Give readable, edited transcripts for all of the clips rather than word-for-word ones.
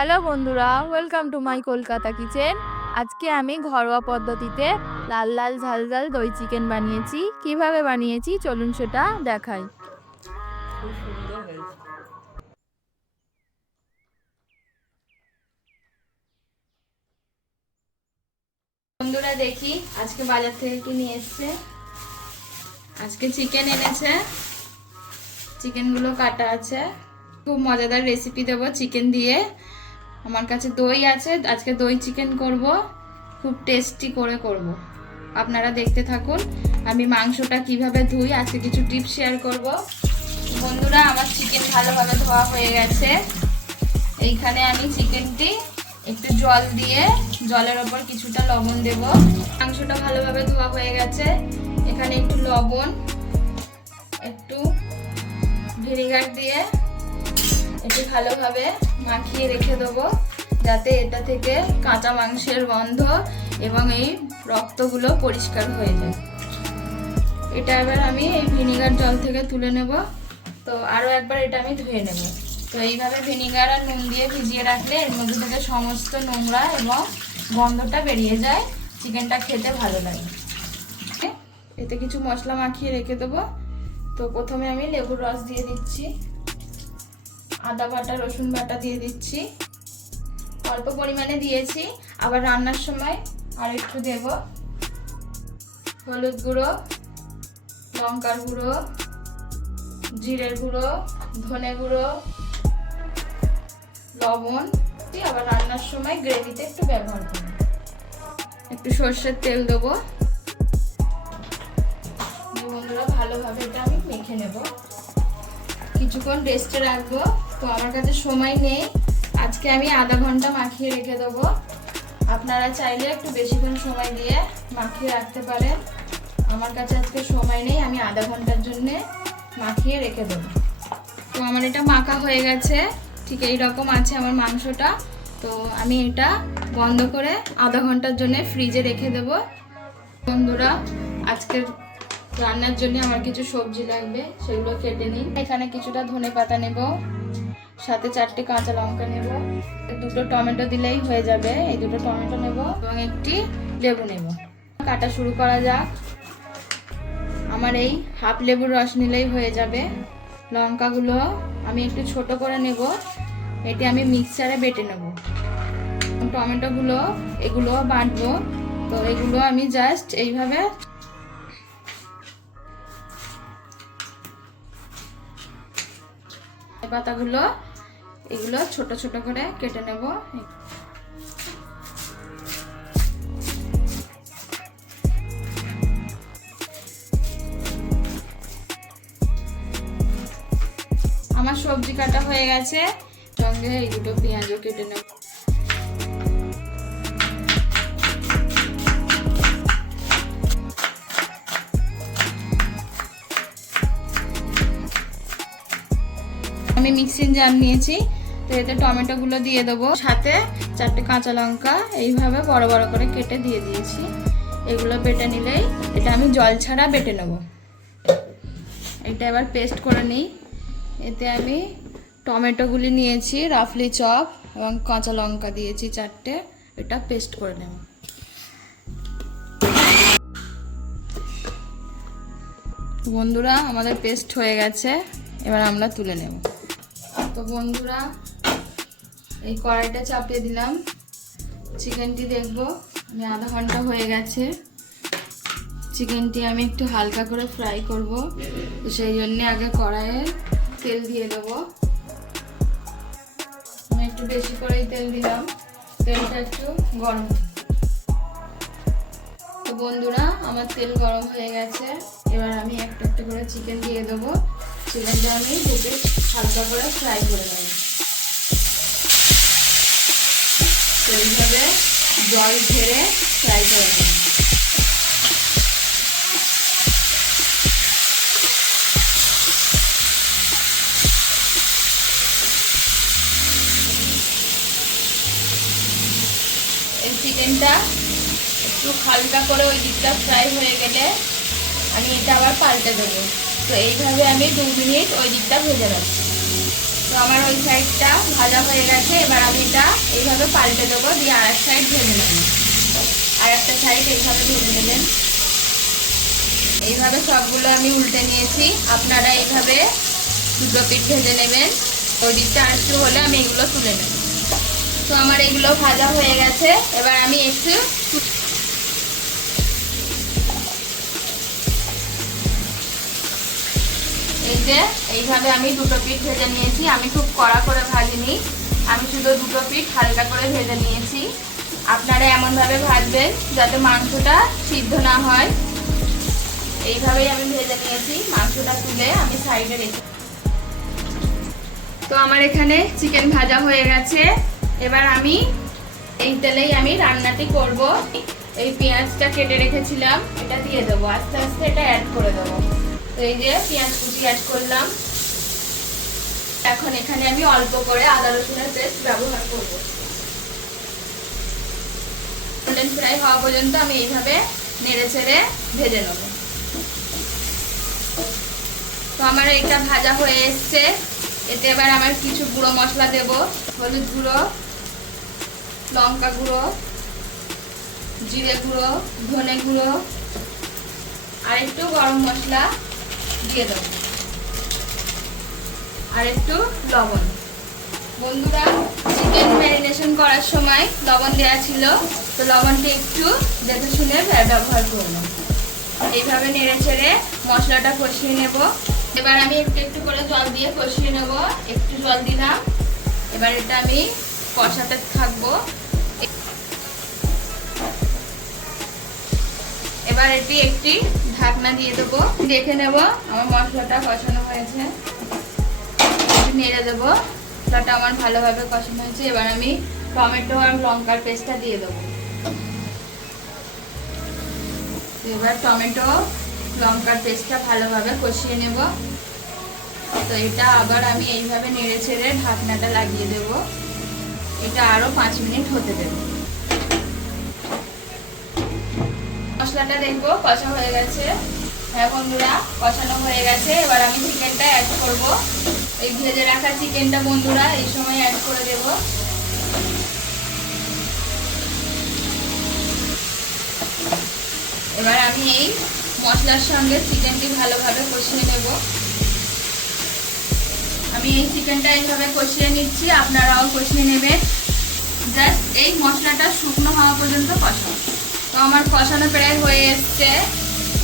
Hello বন্ধুরা, welcome to my Kolkata kitchen. আজকে আমি ঘরোয়া পদ্ধতিতে লাল লাল ঝাল ঝাল দই চিকেন বানিয়েছি। কিভাবে বানিয়েছি চলুন সেটা দেখাই। খুব সুন্দর হয়েছে। বন্ধুরা দেখি আজকে বাজার থেকে কি নিয়ে এসছে। আজকে চিকেন এনেছে, চিকেনগুলো কাটা আছে। খুব মজাদার রেসিপি দেবো চিকেন দিয়ে। আমার কাছে দই আছে, আজকে দই চিকেন করব, খুব টেস্টি করে করব। আপনারা দেখতে থাকুন আমি মাংসটা কিভাবে ধুই, আজকে কিছু টিপস শেয়ার করব। বন্ধুরা আমার চিকেন ভালোভাবে ধোয়া হয়ে গেছে। এইখানে আমি চিকেনটি একটু জল দিয়ে জলের ওপর কিছুটা লবণ দেব। মাংসটা ভালোভাবে ধোয়া হয়ে গেছে। এখানে একটু লবণ, একটু ভিনেগার দিয়ে একটু ভালোভাবে মাখিয়ে রেখে দেবো, যাতে এটা থেকে কাঁচা মাংসের গন্ধ এবং এই রক্তগুলো পরিষ্কার হয়ে যায়। এটা এবার আমি এই ভিনেগার জল থেকে তুলে নেব। তো আরও একবার এটা আমি ধুয়ে নেব। তো এইভাবে ভিনেগার আর নুন দিয়ে ভিজিয়ে রাখলে এর মধ্যে থেকে সমস্ত নোংরা এবং গন্ধটা বেরিয়ে যায়, চিকেনটা খেতে ভালো লাগে। এতে কিছু মশলা মাখিয়ে রেখে দেবো। তো প্রথমে আমি লেবুর রস দিয়ে দিচ্ছি, আদা বাটা রসুন বাটা দিয়ে দিচ্ছি, অল্প পরিমাণে দিয়েছি, আবার রান্নার সময় আর একটু দেব। হলুদ গুঁড়ো, লঙ্কার গুঁড়ো, জিরের গুঁড়ো, ধনে গুঁড়ো, লবণ, আবার রান্নার সময় গ্রেভিতে একটু ব্যবহার করব। একটু সর্ষের তেল দেবো। বন্ধুরা ভালোভাবে এটা আমি মেখে নেব, কিছুক্ষণ রেস্টে রাখবো। তো আমার কাছে সময় নেই, আজকে আমি আধা ঘন্টা মাখিয়ে রেখে দেবো। আপনারা চাইলে একটু বেশিক্ষণ সময় দিয়ে মাখিয়ে রাখতে পারেন। আমার কাছে আজকে সময় নেই, আমি আধা ঘন্টার জন্যে মাখিয়ে রেখে দেবো। তো আমার এটা মাখা হয়ে গেছে, ঠিক এই রকম আছে আমার মাংসটা। তো আমি এটা বন্ধ করে আধা ঘন্টার জন্য ফ্রিজে রেখে দেব। বন্ধুরা আজকের রান্নার জন্য আমার কিছু সবজি লাগবে, সেগুলো কেটে নিই। এখানে কিছুটা ধনেপাতা নেব, সাথে 4টে কাঁচা লঙ্কা নেব, 2টো টমেটো দিলেই হয়ে যাবে। এই 2টো টমেটো নেব এবং একটি লেবু নেব। কাটা শুরু করা যাক। আমার এই হাফ লেবুর রস নিলেই হয়ে যাবে। লঙ্কাগুলো আমি একটু ছোট করে নেব, এটি আমি মিক্সচারে বেটে নেব। টমেটোগুলো এগুলো বাটবো। তো এগুলো আমি জাস্ট এইভাবে পাতাগুলো এগুলো ছোট ছোট করে কেটে নেব। আমার সবজি কাটা হয়ে গেছে, সঙ্গে এই 2টো পেঁয়াজও কেটে নেব। আমি মিক্সিং জার নিয়েছি, তো এতে টমেটোগুলো দিয়ে দেবো, সাথে 4টে কাঁচা লঙ্কা এইভাবে বড় বড় করে কেটে দিয়ে দিয়েছি। এগুলো বেটে নিলেই এটা আমি জল ছাড়া বেটে নেব। এটা এবার পেস্ট করে নিই। এতে আমি টমেটোগুলি নিয়েছি রাফলি চপ এবং কাঁচা লঙ্কা দিয়েছি 4টে, এটা পেস্ট করে নেব। বন্ধুরা আমাদের পেস্ট হয়ে গেছে, এবার আমরা তুলে নেব। তো বন্ধুরা এই কড়াইটা চাপিয়ে দিলাম, চিকেনটি দেখবো। আমি আধা ঘন্টা হয়ে গেছে, চিকেনটি আমি একটু হালকা করে ফ্রাই করব। তো সেই জন্যে আগে কড়াইয়ে তেল দিয়ে দেবো। আমি একটু বেশি করেই তেল দিলাম, তেলটা একটু গরম। তো বন্ধুরা আমার তেল গরম হয়ে গেছে, এবার আমি একটা একটা করে চিকেন দিয়ে দেবো। চিকেনটা আমি দুটো হালকা করে ফ্রাই করে নেব। তো এইভাবে জল ঝেড়ে ফ্রাই করে নেব। এই চিকেনটা একটু হালকা করে ওই দিকটা ফ্রাই হয়ে গেলে আমি এটা আবার পাল্টে দেবো। তো এইভাবে আমি 2 মিনিট ওই দিকটা ভেজে রাখছি। তো আমার ওই সাইডটা ভাজা হয়ে গেছে, এবার আমি এটা পাল্টে দেবো, দিয়ে আর এক সাইড ভেজে নেবেন। আর একটা সাইড এইভাবে ভেজে নেবেন। এইভাবে সবগুলো আমি উল্টে নিয়েছি। আপনারা এইভাবে দুটো পিঠ ভেজে নেবেন। ওই দিকটা আর একটু হলে আমি এগুলো তুলে নেব। তো আমার এগুলো ভাজা হয়ে গেছে। এবার আমি একটু এই যে এইভাবে আমি দুটো পিঠ ভেজে নিয়েছি। আমি খুব কড়া করে ভাজিনি, আমি শুধু দুটো পিঠ হালকা করে ভেজে নিয়েছি। আপনারা এমনভাবে ভাজবেন যাতে মাংসটা সিদ্ধ না হয়। এইভাবেই আমি ভেজে নিয়েছি। মাংসটা তুলে আমি সাইডে রেখে, তো আমার এখানে চিকেন ভাজা হয়ে গেছে। এবার আমি এই তেলেই আমি রান্নাটি করব। এই পেঁয়াজটা কেটে রেখেছিলাম, এটা দিয়ে দেবো। আস্তে আস্তে এটা অ্যাড করে দেবো। তো এই যে পেঁয়াজ কুচি অ্যাড করলাম। এখন এখানে আমি অল্প করে আদা রসুনের পেস্ট ব্যবহার করব। গোল্ডেন ফ্রাই হওয়া পর্যন্ত আমি এইভাবে নেড়ে চেড়ে ভেজে নেব। তো আমার এটা ভাজা হয়ে এসছে। এতে এবার আমার কিছু গুঁড়ো মশলা দেব। হলুদ গুঁড়ো, লঙ্কা গুঁড়ো, জিরে গুঁড়ো, ধনে গুঁড়ো আর একটু গরম মশলা দিয়ে দেব, আর একটু লবণ। বন্ধুরা, চিকেন ম্যারিনেশন করার সময় লবণ দেওয়া ছিল, তো লবণটা একটু দেখে শুনে ব্যবহার করব। এইভাবে নেড়ে ছেড়ে মশলাটা কষিয়ে নেব। এবার আমি একটু একটু করে জল দিয়ে কষিয়ে নেব। একটু জল দিলাম। এবার এটা আমি কষাতে থাকবো। এবার এটি একটি ঢাকনা দিয়ে দেবো। দেখে নেব আমার মশলাটা কষানো হয়েছে। নেড়ে দেবো। মশলাটা আমার ভালোভাবে কষানো হয়েছে। এবার আমি টমেটো আর লঙ্কার পেস্টটা দিয়ে দেবো। এবার টমেটো লঙ্কার পেস্টটা ভালোভাবে কষিয়ে নেব। তো এটা আবার আমি এইভাবে নেড়ে ছেড়ে ঢাকনাটা লাগিয়ে দেব। এটা আরো 5 মিনিট হতে দেব। মশলাটা দেখবো কষা হয়ে গেছে। হ্যাঁ বন্ধুরা, কষানো হয়ে গেছে। এবার আমি চিকেনটা অ্যাড করব। এই ভেজে রাখা চিকেনটা বন্ধুরা এই সময় অ্যাড করে দেব। এবার আমি এই মশলার সঙ্গে চিকেনটি ভালোভাবে কষিয়ে নেব। আমি এই চিকেনটা এইভাবে কষিয়ে নিচ্ছি, আপনারাও কষিয়ে নেবেন। জাস্ট এই মশলাটা শুকনো হওয়া পর্যন্ত কষানো। তো আমার কষানো প্রায় হয়ে এসছে।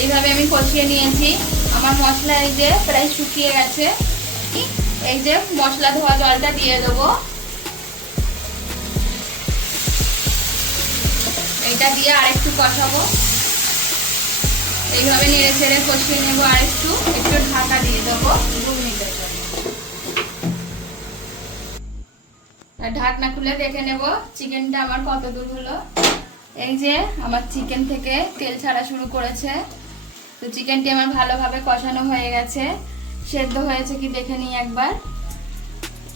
এইভাবে আমি কষিয়ে নিয়েছি। আমার মশলা এই যে প্রায় শুকিয়ে গেছে। এই যে মশলা ধোয়া জলটা দিয়ে দেবো। এইটা দিয়ে আরেকটু কষাবো। এইভাবে নেড়ে ছেড়ে কষিয়ে নেবো। আর একটু ঢাকা দিয়ে দেবো 2 মিনিটের জন্য। ঢাকনা খুলে দেখে নেব চিকেনটা আমার কত দূর হলো। এই যে আমার চিকেন থেকে তেল ছাড়া শুরু করেছে। তো চিকেনটি আমার ভালোভাবে কষানো হয়ে গেছে। সেদ্ধ হয়েছে কি দেখে নিই একবার।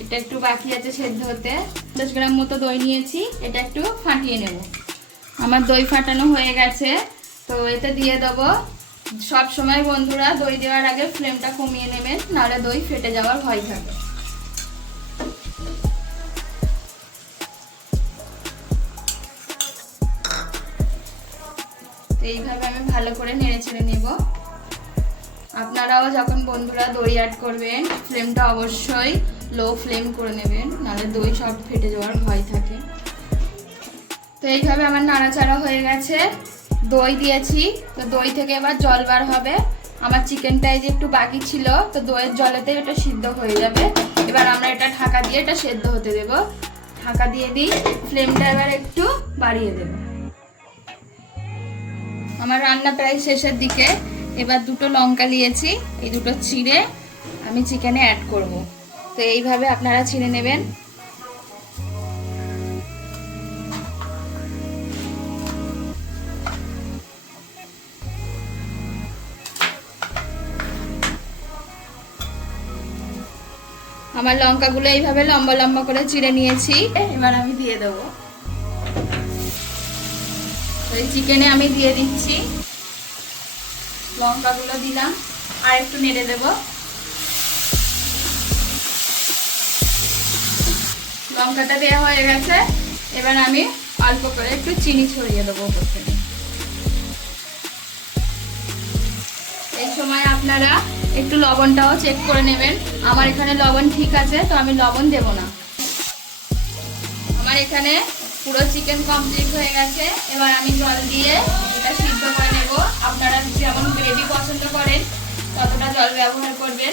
এটা একটু বাকি আছে সেদ্ধ হতে। 10 গ্রাম মতো দই নিয়েছি, এটা একটু ফাটিয়ে নেব। আমার দই ফাটানো হয়ে গেছে। তো এতে দিয়ে দেবো। সব সময় বন্ধুরা দই দেওয়ার আগে ফ্লেমটা কমিয়ে নেবেন, নাহলে দই ফেটে যাওয়ার ভয় থাকে। তো এইভাবে আমি ভালো করে নেড়ে ছেড়ে নেব। আপনারাও যখন বন্ধুরা দই অ্যাড করবেন ফ্লেমটা অবশ্যই লো ফ্লেম করে নেবেন, নাহলে দই সব ফেটে যাওয়ার ভয় থাকে। তো এইভাবে আমার নাড়াচাড়া হয়ে গেছে। দই দিয়েছি, তো দই থেকে এবার জল বার হবে। আমার চিকেনটা এই যে একটু বাকি ছিল, তো দইয়ের জলেতে এটা সিদ্ধ হয়ে যাবে। এবার আমরা এটা ঢাকা দিয়ে এটা সেদ্ধ হতে দেব। ঢাকা দিয়ে দিই, ফ্লেমটা এবার একটু বাড়িয়ে দেব। আমার রান্না প্রায় শেষের দিকে। এবার দুটো লঙ্কা নিয়েছি, এই দুটো ছিঁড়ে আমি চিকেনে অ্যাড করব। তো এইভাবে আপনারা ছিঁড়ে নেবেন। আমার লঙ্কাগুলো এইভাবে লম্বা লম্বা করে চিড়ে নিয়েছি। এবার আমি দিয়ে দেবো। এই চিকেনে আমি দিয়ে দিচ্ছি। লঙ্কাগুলো দিলাম, আর একটু নেড়ে দেব। লঙ্কাটা দেওয়া হয়ে গেছে। এবার আমি অল্প করে একটু চিনি ছড়িয়ে দেবো উপর থেকে। এই সময় আপনারা একটু লবণটাও চেক করে নেবেন। আমার এখানে লবণ ঠিক আছে, তো আমি লবণ দেব না। আমার এখানে পুরো চিকেন কমপ্লিট হয়ে গেছে। এবার আমি জল দিয়ে এটা সিদ্ধ করে নেব। আপনারা যেমন গ্রেভি পছন্দ করেন ততটা জল ব্যবহার করবেন।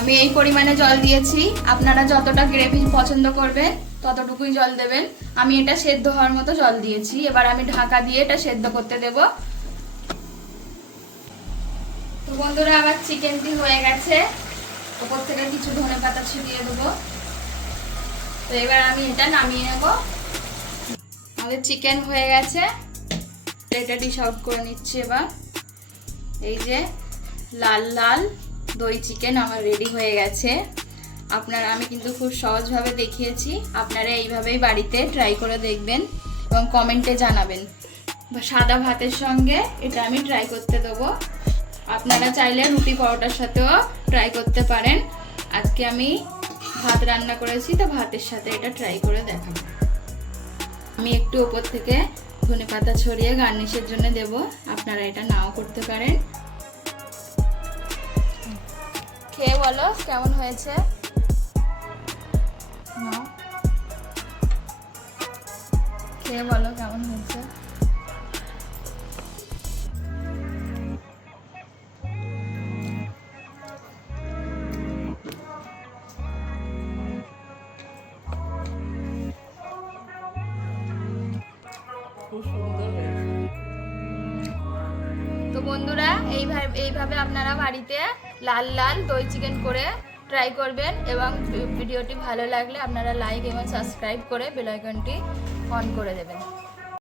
আমি এই পরিমাণে জল দিয়েছি, আপনারা যতটা গ্রেভি পছন্দ করবেন ততটুকুই জল দেবেন। আমি এটা সেদ্ধ হওয়ার মতো জল দিয়েছি। এবার আমি ঢাকা দিয়ে এটা সেদ্ধ করতে দেব। তো বন্ধুরা, আবার চিকেনটি হয়ে গেছে, উপর থেকে কিছু ধনেপাতা ছিটিয়ে দেবো। তো এবার আমি এটা নামিয়ে নেব। আমাদের চিকেন হয়ে গেছে, এটা ডিশ আউট করে নিচ্ছি। এবার এই যে লাল লাল দই চিকেন আমার রেডি হয়ে গেছে। আমি কিন্তু খুব সহজভাবে দেখিয়েছি, আপনারা এইভাবেই বাড়িতে ট্রাই করে দেখবেন এবং কমেন্টে জানাবেন। সাদা ভাতের সঙ্গে এটা আমি ট্রাই করতে দেবো। আপনারা চাইলে রুটি পরোটার সাথেও ট্রাই করতে পারেন। আজকে আমি ভাত রান্না করেছি, তো ভাতের সাথে এটা ট্রাই করে দেখাবো। আমি একটু ওপর থেকে ধনেপাতা ছড়িয়ে গার্নিশের জন্য দেব, আপনারা এটা নাও করতে পারেন। খেয়ে বলো কেমন হয়েছে। খেয়ে বলো কেমন হয়েছে। খুব সুন্দর হয়েছে। তো বন্ধুরা, এইভাবে আপনারা বাড়িতে লাল লাল দই চিকেন করে ট্রাই করবেন এবং ভিডিওটি ভালো লাগলে আপনারা লাইক এবং সাবস্ক্রাইব করে বেল আইকনটি অন করে দেবেন।